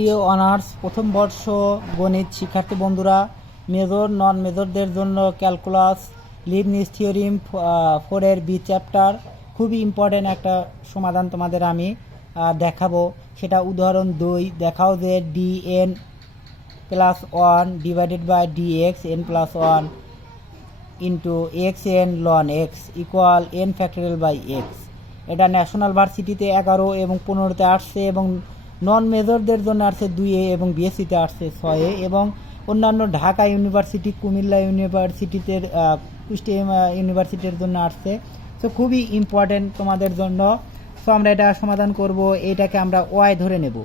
প্রিয় অনার্স প্রথম বর্ষ গণিত শিক্ষার্থী বন্ধুরা, মেজর নন মেজরদের জন্য ক্যালকুলাস লিবনিজ থিওরিম 4-এর বি চ্যাপ্টার খুবই ইম্পর্টেন্ট একটা সমাধান তোমাদের আমি দেখাবো। সেটা উদাহরণ 2 দেখাও যে D N plus 1 divided by D X N plus 1 into X N ln X equal N factorial by X. এটা ন্যাশনাল ভার্সিটিতে 11 এবং 15-তে আসছে এবং নন মেজরদের জন্য আসছে 2-এ এবং বিএসসিতে আসছে 6-এ এবং অন্যান্য ঢাকা ইউনিভার্সিটি, কুমিল্লা ইউনিভার্সিটিতে, কুষ্টিয়া ইউনিভার্সিটির জন্য আসছে। সো খুবই ইম্পর্টেন্ট তোমাদের জন্য। সো আমরা এটা সমাধান করব, এটাকে আমরা ওয়াই ধরে নেব।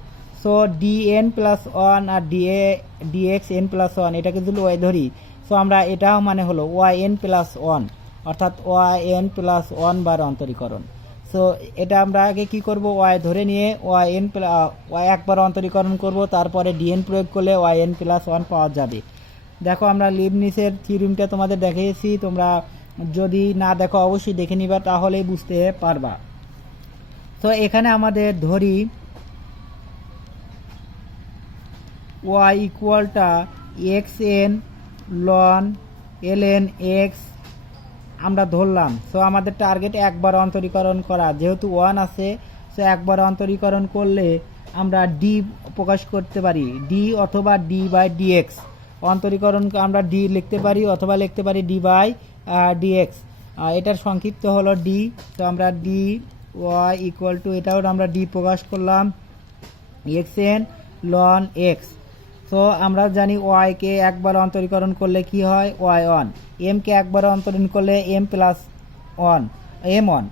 সো ডি এন প্লাস 1 আর ডি এক্স এন প্লাস 1 এটাকে যদি ওয়াই ধরি, সো আমরা এটাও মানে হলো ওয়াই এন প্লাস 1 অর্থাৎ ওয়াই এন প্লাস 1 বার অন্তরীকরণ। সো এটা আমরা আগে কি করব, ওয়াই ধরে নিয়ে ওয়াই এন ওয়াই একবার অন্তরীকরণ করব, তারপরে ডিএন প্রয়োগ করলে ওয়াই এন প্লাস 1 পাওয়া যাবে। দেখো আমরা লিবনিজের থিওরিমটা তোমাদের দেখিয়েছি, তোমরা যদি না দেখো অবশ্যই দেখে নিবা, তাহলেই বুঝতে পারবা। তো এখানে আমাদের ধরি Y ইকুয়ালটা x N loan L N x আমরা ধরলাম। সো আমাদের টার্গেট একবার অন্তরীকরণ করা, যেহেতু 1 আছে। সো একবার অন্তরীকরণ করলে আমরা ডি প্রকাশ করতে পারি, ডি অথবা ডি বাই ডিএক্স। অন্তরীকরণ আমরা ডি লিখতে পারি অথবা লিখতে পারি ডি বাই ডিএক্স। এটার সংক্ষিপ্ত হলো ডি। তো আমরা ডি ওয়াই ইকুয়াল টু এটাও আমরা ডি প্রকাশ করলাম এক্স এন লন এক্স। তো আমরা জানি ওয়াইকে একবার অন্তরীকরণ করলে কি হয়, ওয়াই 1। এমকে একবার অন্তরীকরণ করলে এম প্লাস 1 এম 1,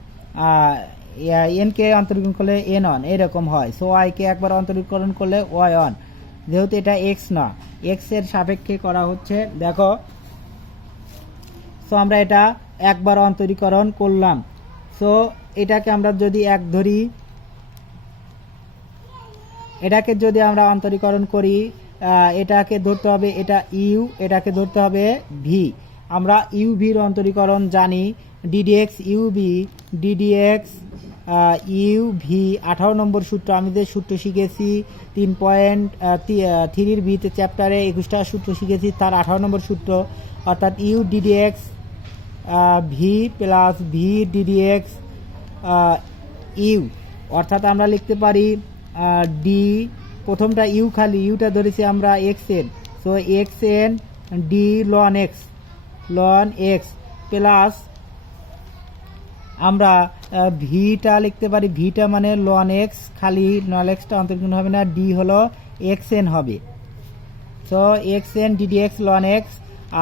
এনকে অন্তরীকরণ করলে এন 1, এরকম হয়। সো ওয়াইকে একবার অন্তরীকরণ করলে ওয়াই 1, যেহেতু এটা এক্স না, এক্স এর সাপেক্ষে করা হচ্ছে। দেখো, সো আমরা এটা একবার অন্তরীকরণ করলাম। সো এটাকে আমরা যদি এক ধরি, এটাকে যদি আমরা অন্তরীকরণ করি, এটাকে ধরতে হবে এটা ইউ, এটাকে ধরতে হবে ভি। আমরা ইউ ভির অন্তরীকরণ জানি, ddx U V ddx U V 18 নম্বর সূত্র। আমি যে সূত্র শিখেছি 3.3-র ভিতে চ্যাপ্টারে 21টা সূত্র শিখেছি, তার 18 নম্বর সূত্র, অর্থাৎ U ddx V plus V ddx you, অর্থাৎ আমরা লিখতে পারি ডি, প্রথমটা ইউ খালি, ইউটা ধরেছি আমরা X N. So x N D ln x plus আমরা ভিটা লিখতে পারি, ভিটা মানে লন এক্স, খালি লন এক্সটা অন্তর্গত হবে না, ডি হলো এক্স এন হবে। So x N DDX ln X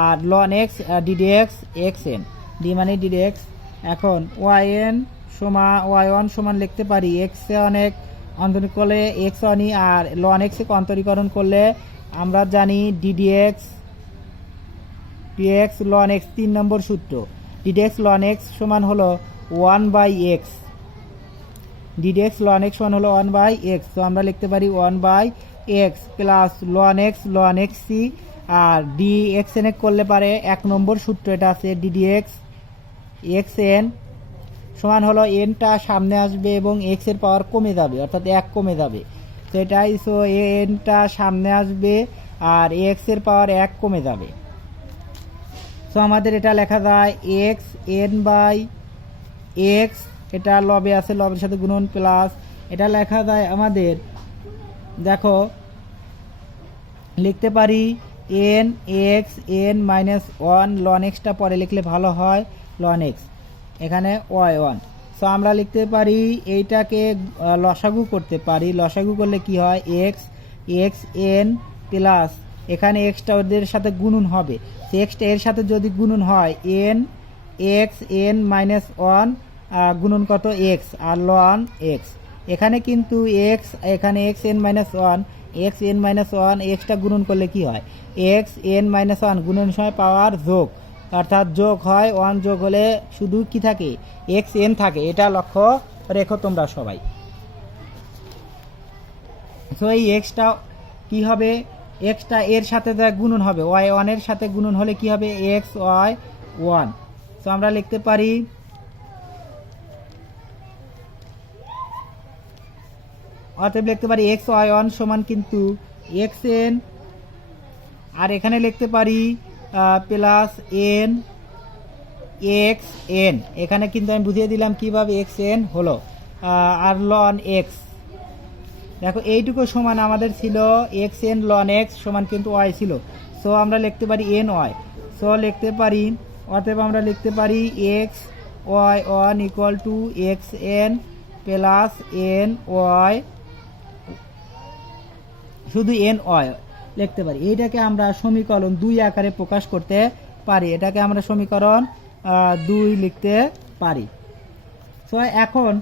আর ln X DDX X N, D মানে ডিডিএক্স। এখন ওয়াই এন সমান ওয়াই 1 সমান লিখতে পারি এক্স অনেক অন্তরীকরণ করলে এক্স অনই, আর লন এক্স অন্তরীকরণ করলে আমরা জানি ডিডিএক্স ডিএক্স লন এক্স, 3 নম্বর সূত্র। ডিডিএক্স লন এক্স সমান হলো 1 by x, ddx ln x সমান হলো 1 বাই এক্স। তো আমরা লিখতে পারি 1 by X plus ln X C, আর ডি এক্স এন করলে পারে 1 নম্বর সূত্র এটা আছে, ডিডিএক্স এক্স এন সমান হলো এনটা সামনে আসবে এবং এক্স এর পাওয়ার কমে যাবে, অর্থাৎ 1 কমে যাবে। তো এটাই, সো এনটা সামনে আসবে আর এক্স এর পাওয়ার 1 কমে যাবে। সো আমাদের এটা লেখা যায় এক্স এন বাই এক্স, এটা লবে আছে, লবের সাথে গুণন প্লাস এটা লেখা যায় আমাদের, দেখো লিখতে পারি N X N minus 1 ln এক্সটা পরে লিখলে ভালো হয়, লন এক্স এখানে ওয়াই 1। সো আমরা লিখতে পারি এইটাকে লসাগু করতে পারি, লসাগু করলে কি হয় এক্স এক্স এন প্লাস এখানে এক্সটা ওদের সাথে গুণন হবে, এক্সটা এর সাথে যদি গুণন হয় এন এক্স এন মাইনাস 1 গুণন কত এক্স আর লন এক্স, এখানে কিন্তু এক্স, এখানে x N minus 1, x N minus 1 extra গুণন করলে কি হয় এক্স এন মাইনাস 1 গুণন সময় পাওয়ার যোগ, অর্থাৎ যোগ হয় 1, যোগ হলে শুধু কি থাকে এক্স এন থাকে, এটা লক্ষ্য রেখো তোমরা সবাই। সো এই এক্সটা কি হবে, এক্সটা এর সাথে গুণন হবে, ওয়াই 1 এর সাথে গুণন হলে কি হবে এক্স ওয়াই 1। সো আমরা লিখতে পারি অতএব লিখতে পারি এক্স ওয়াই ওয়ান সমান কিন্তু এক্স এন, আর এখানে লিখতে পারি প্লাস এন এক্স এন। এখানে কিন্তু আমি বুঝিয়ে দিলাম কিভাবে এক্স এন হলো। আর লন এক্স দেখো এইটুকু সমান আমাদের ছিল এক্স এন লন এক্স সমান কিন্তু ওয়াই ছিল। সো আমরা লিখতে পারি এন ওয়াই। সো লিখতে পারি, অতএব আমরা লিখতে পারি X Y one equal to X N plus N Y, শুধু এন ওয়াই লিখতে পারি। এইটাকে আমরা সমীকরণ 2 আকারে প্রকাশ করতে পারি। এটাকে আমরা সমীকরণ 2 লিখতে পারি। সো এখন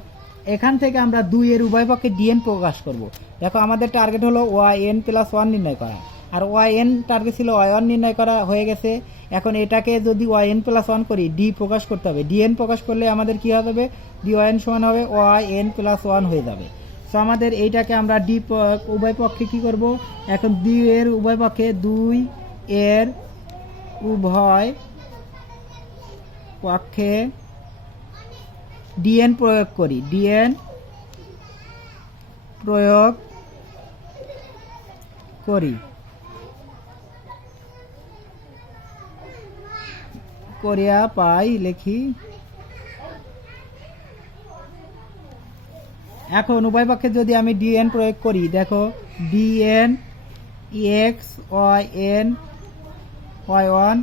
এখান থেকে আমরা 2 এর উভয় পক্ষে ডিএন প্রকাশ করব। দেখো আমাদের টার্গেট হলো ওয়াই এন প্লাস 1 নির্ণয় করা, আর ওয়াই এন টার্গেট ছিল ওয়াই 1 নির্ণয় করা হয়ে গেছে। এখন এটাকে যদি ওয়াই এন প্লাস 1 করি ডি প্রকাশ করতে হবে। ডিএন প্রকাশ করলে আমাদের কি হবে, ডি ওয়াই এন সমান হবে ওয়াই এন প্লাস 1 হয়ে যাবে। সো আমাদের এইটাকে আমরা ডি উভয় পক্ষে কি করব, এখন 2 এর উভয় পক্ষে 2 এর উভয় পক্ষে ডিএন প্রয়োগ করি। ডিএন প্রয়োগ করি করিয়া পাই লিখি। এখন উভয় পক্ষে যদি আমি ডিএন প্রয়োগ করি, দেখো DN X Y N Y one,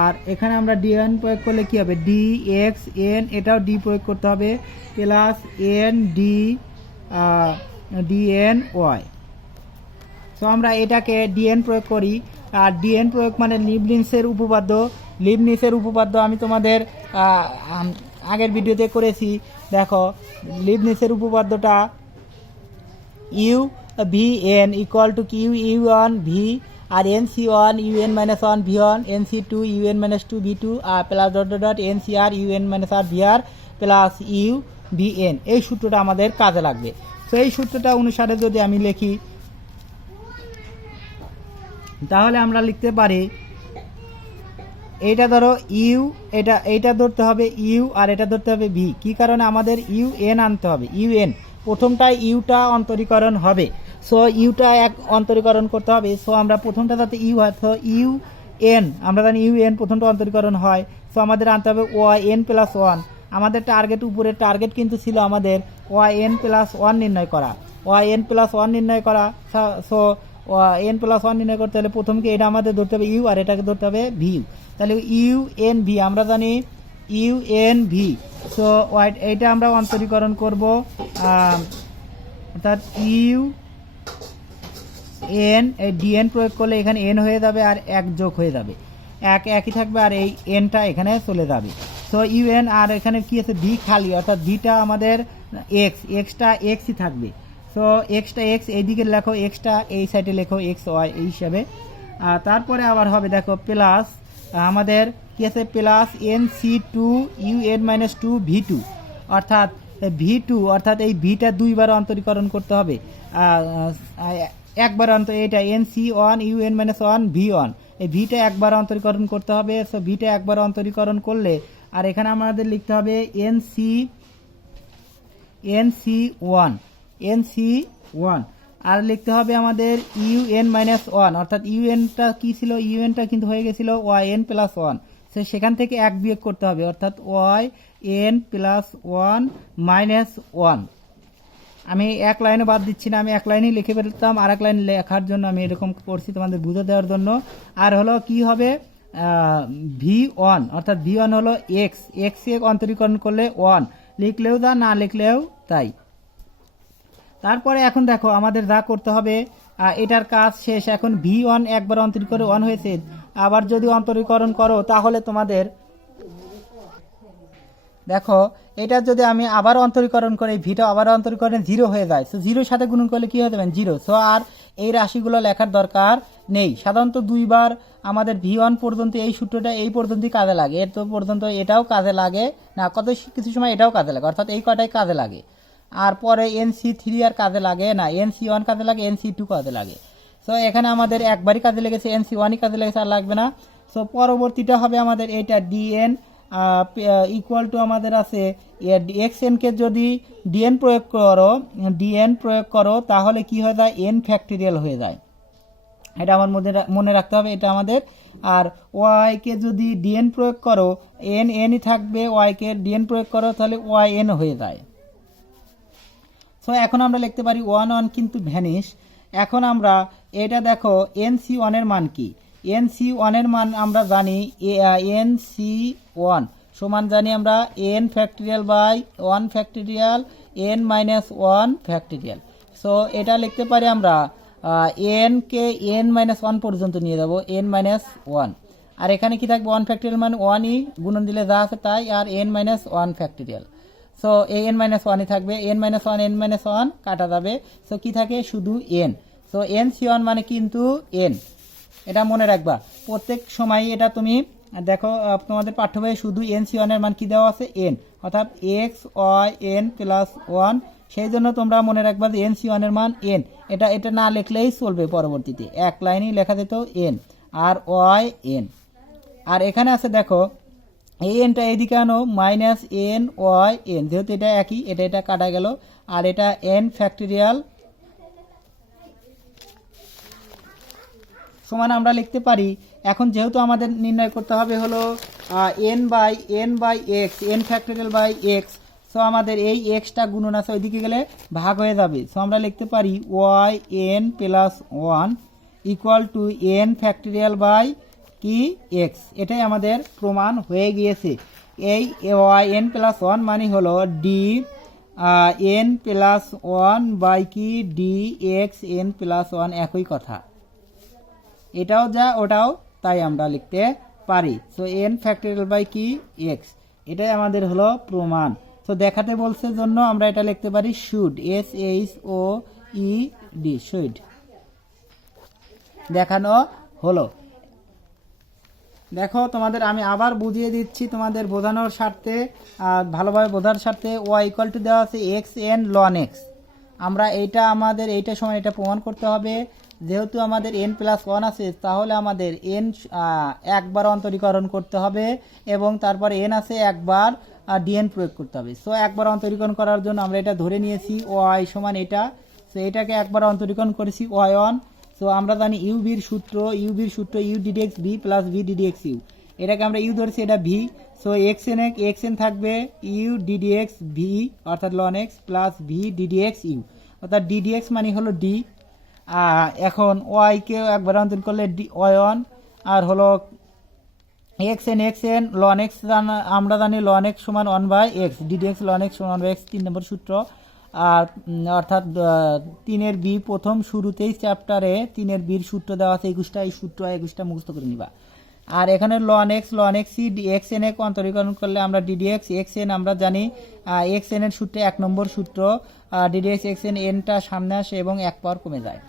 আর এখানে আমরা ডিএন প্রয়োগ করলে কি হবে, ডি এক্স এন, এটাও ডি প্রয়োগ করতে হবে plus N D DN Y. So আমরা এটাকে ডিএন প্রয়োগ করি। আর ডিএন প্রয়োগ মানে লিবনিজের উপপাদ্য। লিবনিজের উপপাদ্য আমি তোমাদের আগের ভিডিওতে করেছি। দেখো লিবনিজের উপপাদ্যটা U V N equal to Q U one V আর N C one U N minus one V one, N C two U N minus two V two, আর plus dot dot dot N C R U N minus R V R plus U V N. এই সূত্রটা আমাদের কাজে লাগবে। তো এই সূত্রটা অনুসারে যদি আমি লিখি তাহলে আমরা লিখতে পারি, এইটা ধরো ইউ, এইটা ধরতে হবে ইউ আর এটা ধরতে হবে ভি। কি কারণে আমাদের ইউ এন আনতে হবে, ইউ এন প্রথমটায় ইউটা অন্তরীকরণ হবে। সো ইউটা এক অন্তরীকরণ করতে হবে। সো আমরা প্রথমটা যাতে ইউ হয়, সো ইউ এন আমরা জানি ইউ এন প্রথমটা অন্তরীকরণ হয়। সো আমাদের আনতে হবে ওয়াই এন প্লাস 1। আমাদের টার্গেট, উপরের টার্গেট কিন্তু ছিল আমাদের ওয়াই এন প্লাস 1 নির্ণয় করা, ওয়াই এন প্লাস 1 নির্ণয় করা। সো এন প্লাস 1 নির্ণয় করতে হলে প্রথমকে এটা আমাদের ধরতে হবে ইউ আর এটাকে ধরতে হবে ভি। তাহলে ইউ এন ভি আমরা জানি ইউ এন ভি। সো এইটা আমরা অন্তরীকরণ করব, অর্থাৎ ইউ এন, এই ডিএন প্রয়োগ করলে এখানে এন হয়ে যাবে আর 1 যোগ হয়ে যাবে, একই থাকবে আর এই এনটা এখানে চলে যাবে। সো ইউ এন, আর এখানে কি আছে ভি খালি, অর্থাৎ ভিটা আমাদের এক্স, এক্সটা এক্সই থাকবে। সো এক্সটা এক্স এইদিকে লেখো, এক্সটা এই সাইডে লেখো এক্স ওয়াই এই হিসাবে। তারপরে আবার হবে দেখো প্লাস আমাদের কি আছে plus N C two U N minus two V two, অর্থাৎ ভি টু, অর্থাৎ এই ভিটা 2 বার অন্তরীকরণ করতে হবে। একবার এটা N C one U N minus 1 V one, এই ভিটা একবার অন্তরীকরণ করতে হবে। সো ভিটা একবার অন্তরীকরণ করলে, আর এখানে আমাদের লিখতে হবে N C one, N C one, আর লিখতে হবে আমাদের ইউ এন মাইনাস 1, অর্থাৎ ইউ এনটা কি ছিল, ইউ এনটা কিন্তু হয়ে গেছিল ওয়াই এন প্লাস 1। সো সেখান থেকে 1 বিয়োগ করতে হবে, অর্থাৎ ওয়াই এন প্লাস 1 মাইনাস 1। আমি এক লাইনে বাদ দিচ্ছি না, আমি এক লাইনেই লিখে ফেলতাম, আর এক লাইন লেখার জন্য আমি এরকম করছি তোমাদের বুঝে দেওয়ার জন্য। আর হলো কি হবে ভি ওয়ান, অর্থাৎ ভি ওয়ান হলো এক্স, এক্স এ অন্তরীকরণ করলে 1, লিখলেও তা না লিখলেও তাই। তারপরে এখন দেখো আমাদের যা করতে হবে, এটার কাজ শেষ। এখন ভি ওয়ান একবার অন্তরীকরণ 1 হয়েছে, আবার যদি অন্তরীকরণ করো তাহলে তোমাদের দেখো এটা যদি আমি আবার অন্তরীকরণ করি, ভিটা আবার অন্তরীকরণ 0 হয়ে যায়। সো 0-এর সাথে গুণন করলে কি হয়ে যাবে 0। সো আর এই রাশিগুলো লেখার দরকার নেই। সাধারণত 2 বার আমাদের ভি1 পর্যন্ত এই সূত্রটা এই পর্যন্তই কাজে লাগে, এর তো পর্যন্ত এটাও কাজে লাগে না, কিছু সময় এটাও কাজে লাগে, অর্থাৎ এই কটাই কাজে লাগে। আর পরে NC3 আর কাজে লাগে না, NC1 কাজে লাগে, NC2 কাজে লাগে। সো এখানে আমাদের একবারই কাজে লেগেছে, NC1ই কাজে লেগেছে, আর লাগবে না। সো পরবর্তীটা হবে আমাদের এটা DN ইকুয়াল টু আমাদের আছে এক্স এনকে যদি ডিএন প্রয়োগ করো তাহলে কি হয়ে যায়, এন ফ্যাক্টোরিয়াল হয়ে যায়। এটা আমার মনে রাখতে হবে, এটা আমাদের। আর ওয়াইকে যদি ডিএন প্রয়োগ করো, এন এনই থাকবে, ওয়াইকে ডিএন প্রয়োগ করো তাহলে ওয়াই এন হয়ে যায়। সো এখন আমরা লিখতে পারি 1 1 কিন্তু ভ্যানিশ। এখন আমরা এটা দেখো এন সি ওয়ানের মান কি, এন সি ওয়ানের মান আমরা জানি এন সি ওয়ান সমান জানি আমরা N factorial by 1 factorial N minus 1 factorial. So এটা লিখতে পারি আমরা এন কে এন মাইনাস 1 পর্যন্ত নিয়ে যাব, এন মাইনাস 1। আর এখানে কি থাকবে 1 ফ্যাক্টোরিয়াল মানে 1ই, গুণন দিলে যা আছে তাই, আর N minus 1 factorial. So N minus 1ই থাকবে, এন মাইনাস 1 কাটা যাবে। সো কি থাকে শুধু এন। সো এন সি 1 মানে কিন্তু এন, এটা মনে রাখবা প্রত্যেক সময়। এটা তুমি দেখো তোমাদের পাঠ্য বইয়ে শুধু এন সি 1 এর মান কি দেওয়া আছে, এন, অর্থাৎ এক্স ওয়াই এন প্লাস 1। সেই জন্য তোমরা মনে রাখবা যে এন সি 1 এর মান এন। এটা না লিখলেই চলবে, পরবর্তীতে এক লাইনেই লেখা যেত এন আর ওয়াই এন। আর এখানে আছে দেখো এই এনটা এদিকে আনো, মাইনাস এন ওয়াই এন, যেহেতু এটা একই, এটা কাটা গেল। আর এটা এন ফ্যাক্টোরিয়াল সমান আমরা লিখতে পারি। এখন যেহেতু আমাদের নির্ণয় করতে হবে হলো N by X, N factorial by x. So আমাদের এই এক্সটা গুণন আছে ওইদিকে গেলে ভাগ হয়ে যাবে। সো আমরা লিখতে পারি Y N plus 1 equal to N factorial by কি এক্স। এটাই আমাদের প্রমাণ হয়ে গিয়েছে। এই ওয়াই এন প্লাস 1 মানে হলো ডি এন প্লাস 1 বাই কি ডি এক্স এন প্লাস 1, একই কথা। এটাও যা ওটাও তাই আমরা লিখতে পারি। সো এন ফ্যাক্টোরিয়াল বাই কি এক্স, এটাই আমাদের হলো প্রমাণ। তো দেখাতে বলছে জন্য আমরা এটা লিখতে পারি should, S H O E D, should, দেখানো হলো। দেখো তোমাদের আমি আবার বুঝিয়ে দিচ্ছি তোমাদের বোঝানোর স্বার্থে, ভালোভাবে বোঝার স্বার্থে। ওয়াই ইকুয়াল টু দেওয়া আছে এক্স এন লন এক্স। আমরা আমাদের এইটা সময় এটা প্রমাণ করতে হবে। যেহেতু আমাদের এন প্লাস 1 আছে তাহলে আমাদের এন একবার অন্তরীকরণ করতে হবে এবং তারপর এন আছে একবার ডিএন প্রয়োগ করতে হবে। সো একবার অন্তরীকরণ করার জন্য আমরা এটা ধরে নিয়েছি ওয়াই সমান এটা। সো এটাকে একবার অন্তরীকরণ করেছি ওয়াই 1। সো আমরা জানি ইউবির সূত্র u ddx V plus V ddx u. এটাকে আমরা ইউ ধরেছি, এটা ভি। সো এক্স এন থাকবে ইউ ডিডিএক্স ভি অর্থাৎ ln x plus V ddx you, অর্থাৎ ডিডিএক্স মানে হলো ডি। এখন ওয়াইকে একবার অন্তরীকরণ করলে ওয়াই 1 আর হলো এক্স এন লন এক্স আমরা জানি লন এক্স সমান 1 by x, ddx ln x সমান 1 বাই এক্স, 3 নম্বর সূত্র। আর অর্থাৎ 3-এর বি প্রথম শুরুতেই চ্যাপ্টারে 3-এর বির সূত্র দেওয়া আছে 21টা, এই সূত্র 21টা মুখস্থ করে নিবা। আর এখানে লন এক্স এক্স এন এক অন্তরীকরণ করলে আমরা ডিডিএক্স এক্স এন আমরা জানি এক্স এন এর সূত্রে 1 নম্বর সূত্র, ডিডিএক্স এক্স এন এনটা সামনে আসে এবং 1 পাওয়ার কমে যায়।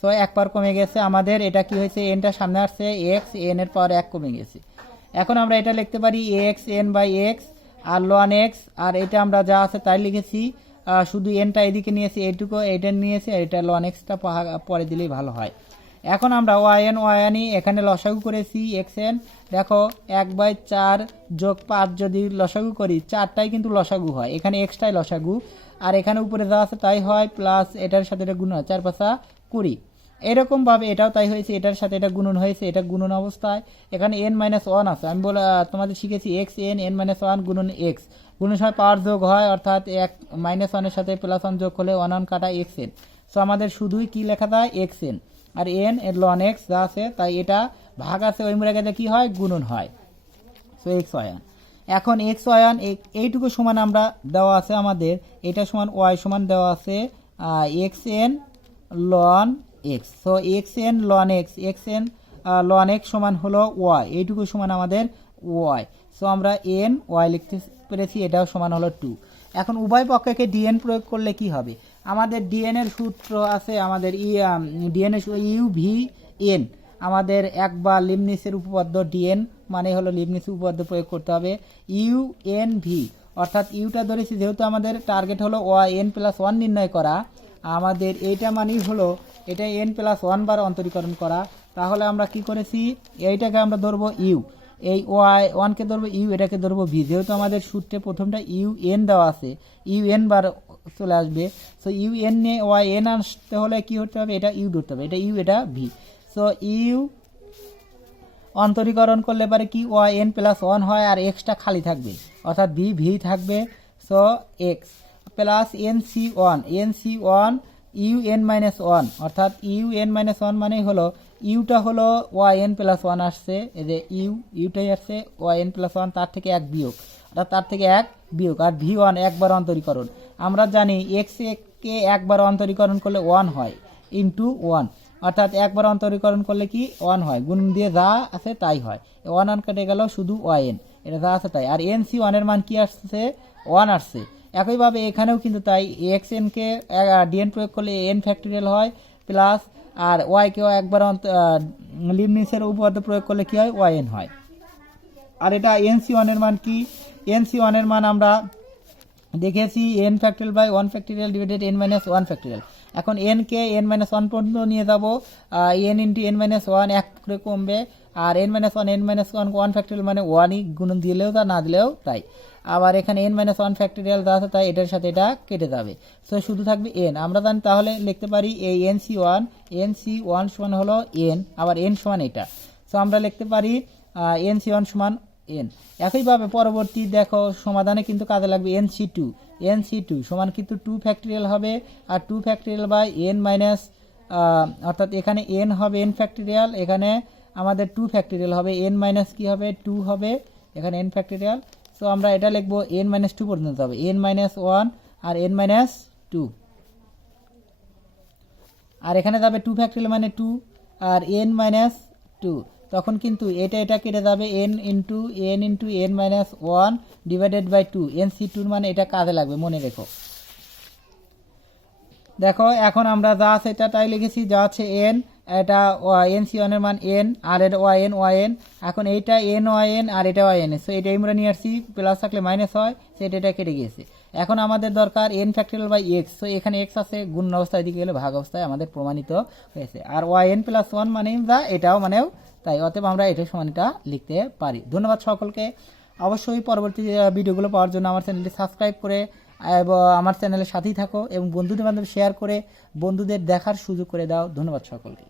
সো 1 পাওয়ার কমে গেছে আমাদের, এটা কি হয়েছে এনটা সামনে আসছে, এক্স এন এর পাওয়ার 1 কমে গেছে। এখন আমরা এটা লিখতে পারি এক্স এন বাই এক্স আর লন এক্স, আর এটা আমরা যা আছে তাই লিখেছি, শুধু এনটা এদিকে নিয়েছি, এইটুকু এটা নিয়েছি, আর এটা লন এক্সটা পরে দিলেই ভালো হয়। এখন আমরা ওয়াই এখানে লসাগু করেছি এক্স এন। দেখো 1/4 যোগ 5 যদি লসাগু করি 4টাই কিন্তু লসাগু হয়, এখানে এক্সটাই লসাগু, আর এখানে উপরে যা আছে তাই হয়, প্লাস এটার সাথে এটা গুণ হয় 4 5 20। এরকমভাবে এটাও তাই হয়েছে, এটার সাথে এটা গুণন হয়েছে, এটা গুণন অবস্থায়। এখানে n মাইনাস 1 আছে, আমি তোমাদের শিখেছি এক্স এন এন মাইনাস 1 গুণন এক্স, গুণের সময় পাওয়ার যোগ হয়, অর্থাৎ -1 এর সাথে +1 যোগ হলে 1 1 কাটা এক্স এন। সো আমাদের শুধুই কি লেখা যায় এক্স এন, আর এন এর লন এক্স যা আছে তাই এটা ভাগ আছে ওই মুরাগাতে কি হয় গুণন হয়। সো এক্স ওয়ান, এখন এক্স ওয়ান এইটুকু সমান আমরা দেওয়া আছে আমাদের, এটা সমান ওয়াই সমান দেওয়া আছে x N ln x. So x N ln x N ln x সমান হলো ওয়াই, এইটুকু সমান আমাদের ওয়াই। সো আমরা এন ওয়াই লিখতে পেরেছি, এটাও সমান হলো 2। এখন উভয় পক্ষকে ডিএন প্রয়োগ করলে কি হবে, আমাদের ডিএন এর সূত্র আছে, আমাদের ডিএন এর ইউ ভি এন, আমাদের একবার লিবনিসের উপপাদ্য, ডিএন মানে হলো লিবনিস উপপাদ্য প্রয়োগ করতে হবে, ইউ এন ভি, অর্থাৎ ইউটা ধরেছি যেহেতু আমাদের টার্গেট হলো এন প্লাস 1 নির্ণয় করা, আমাদের এইটা মানেই হলো এটা n+1 বার অন্তরীকরণ করা। তাহলে আমরা কি করেছি, এইটাকে আমরা ধরবো ইউ, এই ওয়ানকে ধরবো ইউ, এটাকে ধরবো ভি। যেহেতু আমাদের সূত্রে প্রথমটা ইউ এন দেওয়া আছে, ইউ এন বার চলে আসবে। সো ইউ এন নিয়ে ওয়াই এন আসতে হলে কী করতে হবে, এটা ইউ ধরতে হবে, এটা ইউ এটা ভি। সো ইউ অন্তরীকরণ করলে পারে কি ওয়াই এন প্লাস ওয়ান হয়, আর এক্সটা খালি থাকবে, অর্থাৎ ভি ভি থাকবে। So x plus N C one U N minus one, অর্থাৎ ইউ এন মাইনাস ওয়ান মানেই হলো ইউটা হলো ওয়াই এন প্লাস ওয়ান আসছে, এই যে ইউটাই আসছে ওয়াই এন প্লাস ওয়ান, তার থেকে এক বিয়োগ, অর্থাৎ তার থেকে এক বিয়োগ। আর ভি ওয়ান একবার অন্তরীকরণ, আমরা জানি এক্স কে একবার অন্তরীকরণ করলে ওয়ান হয় ইন্টু ওয়ান, অর্থাৎ একবার অন্তরীকরণ করলে কি ওয়ান হয়, গুণ দিয়ে যা আছে তাই হয়। ওয়ান ওয়ান কেটে গেল, শুধু ওয়াই এন, এটা যা আছে তাই। আর এন সি ওয়ানের মান কি আসছে, ওয়ান আসছে। একইভাবে এখানেও কিন্তু তাই, এক্স এনকে ডিএন প্রয়োগ করলে এন ফ্যাক্টরিয়াল হয় প্লাস, আর ওয়াইকেও একবার লিবনিসের উপপাদ্য প্রয়োগ করলে কি হয়, ওয়াই এন হয়। আর এটা এন সি ওয়ানের মান কি, এন সি ওয়ানের মান আমরা দেখেছি N factorial by one factorial divided N minus one factorial. এখন এনকে এন মাইনাস ওয়ান পর্যন্ত নিয়ে যাবো, N into N minus one এক করে কমবে, আর N minus one one factorial মানে ওয়ানই, গুণন দিলেও তা না দিলেও তাই। আবার এখানে এন মাইনাস ওয়ান ফ্যাক্টরিয়াল যা আছে তাই, এটার সাথে এটা কেটে যাবে। সো শুধু থাকবে এন। আমরা জানি তাহলে লিখতে পারি এই এন সি ওয়ান সমান হলো এন, আবার এন সমান এটা। সো আমরা লিখতে পারি এন সি ওয়ান সমান এন। একইভাবে পরবর্তী দেখো সমাধানে কিন্তু কাজে লাগবে এন সি টু সমান কিন্তু টু ফ্যাক্টরিয়াল হবে, আর two factorial by N minus, অর্থাৎ এখানে এন হবে এন ফ্যাক্টরিয়াল, এখানে আমাদের টু ফ্যাক্টরিয়াল হবে, এন মাইনাস কি হবে টু হবে, এখানে এন ফ্যাক্টরিয়াল। সো আমরা এটা লিখবো এন মাইনাস টু পর্যন্ত হবে, এন মাইনাস ওয়ান আর এন মাইনাস টু, আর এখানে যাবে টু ফ্যাক্টরিয়াল মানে টু আর এন মাইনাস টু, তখন কিন্তু এটা কেটে যাবে, N into N minus one divided by two, N C টুর মানে এটা কাজে লাগবে, মনে রেখো। দেখো এখন আমরা যা আছে এটা তাই লিখেছি, যা আছে এন, এটা এন সি ওয়ানের মান এন, আর এটা ওয়াই এন। এখন এইটা এন ওয়াই এন আর এটা ওয়াই এন, সো এটা আমরা নিয়ে আসছি, প্লাস থাকলে মাইনাস হয়, সেটা এটা কেটে গিয়েছে। এখন আমাদের দরকার n factorial by x, so এখানে এক্স আছে, গুণ অবস্থায় দিকে গেলে ভাগ অবস্থায় আমাদের প্রমাণিত হয়েছে। আর ওয়াই এন প্লাস ওয়ান মানে যা, এটাও মানেও তাই, অতএব আমরা এটা সমান এটা লিখতে পারি। ধন্যবাদ সকলকে। অবশ্যই পরবর্তী ভিডিওগুলো পাওয়ার জন্য আমার চ্যানেলটি সাবস্ক্রাইব করে এবং আমার চ্যানেলের সাথেই থাকো, এবং বন্ধুদের মাধ্যমে শেয়ার করে বন্ধুদের দেখার সুযোগ করে দাও। ধন্যবাদ সকলকে।